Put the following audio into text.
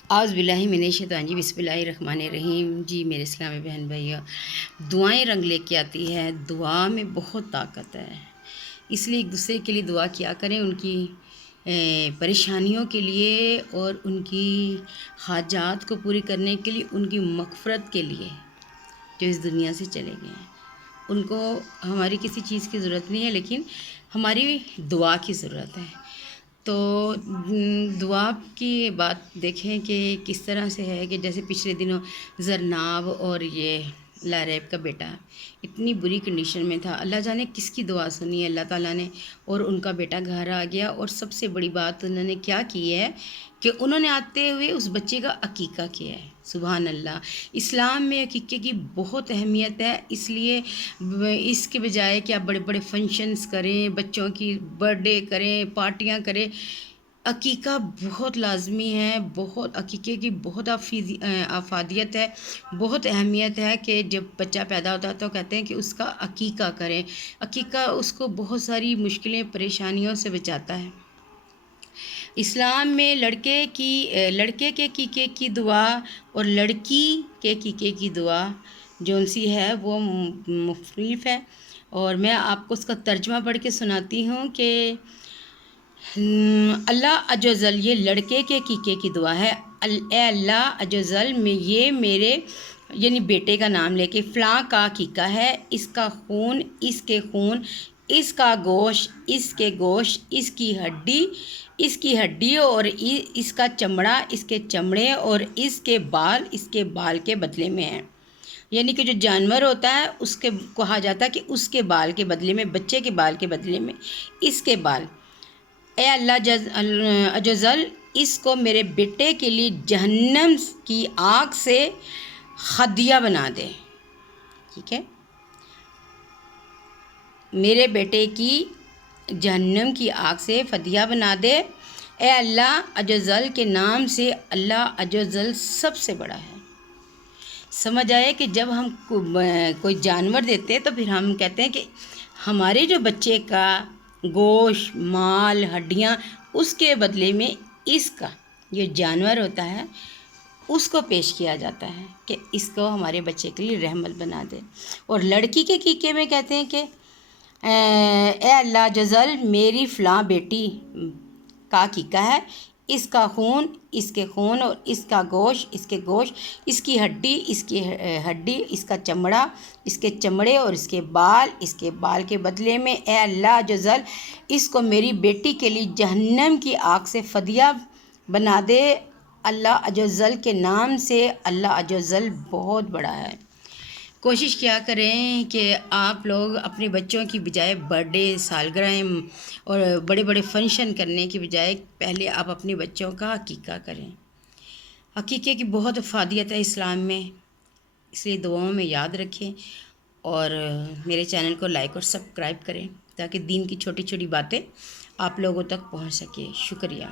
اعوذ باللہ من الشیطان الرجیم، بسم اللہ الرحمن الرحیم۔ جی میرے اسلامی بہن بھائیو، دعائیں رنگ لے کے آتی ہے، دعا میں بہت طاقت ہے، اس لیے ایک دوسرے کے لیے دعا کیا کریں، ان کی پریشانیوں کے لیے اور ان کی حاجات کو پوری کرنے کے لیے، ان کی مغفرت کے لیے جو اس دنیا سے چلے گئے ہیں۔ ان کو ہماری کسی چیز کی ضرورت نہیں ہے، لیکن ہماری دعا کی ضرورت ہے۔ تو دعا کی بات دیکھیں کہ کس طرح سے ہے کہ جیسے پچھلے دنوں زرناب اور یہ لاریب کا بیٹا اتنی بری کنڈیشن میں تھا، اللہ جانے کس کی دعا سنی ہے اللہ تعالیٰ نے، اور ان کا بیٹا گھر آ گیا۔ اور سب سے بڑی بات انہوں نے کیا کی ہے کہ انہوں نے آتے ہوئے اس بچے کا عقیقہ کیا ہے۔ سبحان اللہ! اسلام میں عقیقے کی بہت اہمیت ہے، اس لیے اس کے بجائے کہ آپ بڑے بڑے فنکشنز کریں، بچوں کی برتھ ڈے کریں، پارٹیاں کریں، عقیقہ بہت لازمی ہے۔ بہت عقیقے کی بہت افادیت ہے، بہت اہمیت ہے کہ جب بچہ پیدا ہوتا ہے تو کہتے ہیں کہ اس کا عقیقہ کریں۔ عقیقہ اس کو بہت ساری مشکلیں پریشانیوں سے بچاتا ہے۔ اسلام میں لڑکے کے عقیقے کی دعا اور لڑکی کے عقیقے کی دعا جو سی ہے وہ مختلف ہے، اور میں آپ کو اس کا ترجمہ پڑھ کے سناتی ہوں کہ اللہ عز و جل، یہ لڑکے کے عقیقے کی دعا ہے۔ اے اللہ عز و جل، میں یہ میرے یعنی بیٹے کا نام لے کے فلاں کا عقیقہ ہے، اس کا خون، اس کے خون، اس کا گوشت، اس کے گوشت، اس کی ہڈی اور اس کا چمڑا، اس کے چمڑے اور اس کے بال کے بدلے میں ہے۔ یعنی کہ جو جانور ہوتا ہے اس کے کہا جاتا ہے کہ اس کے بال کے بدلے میں، بچے کے بال کے بدلے میں اس کے بال۔ اے اللہ عز و جل، اس کو میرے بیٹے کے لیے جہنم کی آگ سے خدیہ بنا دے۔ ٹھیک ہے، میرے بیٹے کی جہنم کی آگ سے فدیہ بنا دے۔ اے اللہ عز و جل کے نام سے، اللہ عز و جل سب سے بڑا ہے۔ سمجھ آئے کہ جب ہم کوئی جانور دیتے ہیں تو پھر ہم کہتے ہیں کہ ہمارے جو بچے کا گوشت، مال، ہڈیاں، اس کے بدلے میں اس کا یہ جانور ہوتا ہے اس کو پیش کیا جاتا ہے کہ اس کو ہمارے بچے کے لیے رحمت بنا دے۔ اور لڑکی کے عقیقے میں کہتے ہیں کہ اے اللہ عز و جل، میری فلاں بیٹی کا عقیقہ ہے، اس کا خون، اس کے خون اور اس کا گوشت، اس کے گوشت، اس کی ہڈی، اس کا چمڑا، اس کے چمڑے اور اس کے بال کے بدلے میں اے اللہ عز و جل، اس کو میری بیٹی کے لیے جہنم کی آگ سے فدیہ بنا دے۔ اللہ عز و جل کے نام سے، اللہ عز و جل بہت بڑا ہے۔ کوشش کیا کریں کہ آپ لوگ اپنے بچوں کی بجائے برتھ ڈے، سالگرہیں اور بڑے بڑے فنکشن کرنے کی بجائے پہلے آپ اپنے بچوں کا عقیقہ کریں۔ عقیقے کی بہت افادیت ہے اسلام میں، اس لیے دعاؤں میں یاد رکھیں، اور میرے چینل کو لائک اور سبسکرائب کریں تاکہ دین کی چھوٹی چھوٹی باتیں آپ لوگوں تک پہنچ سکے۔ شکریہ۔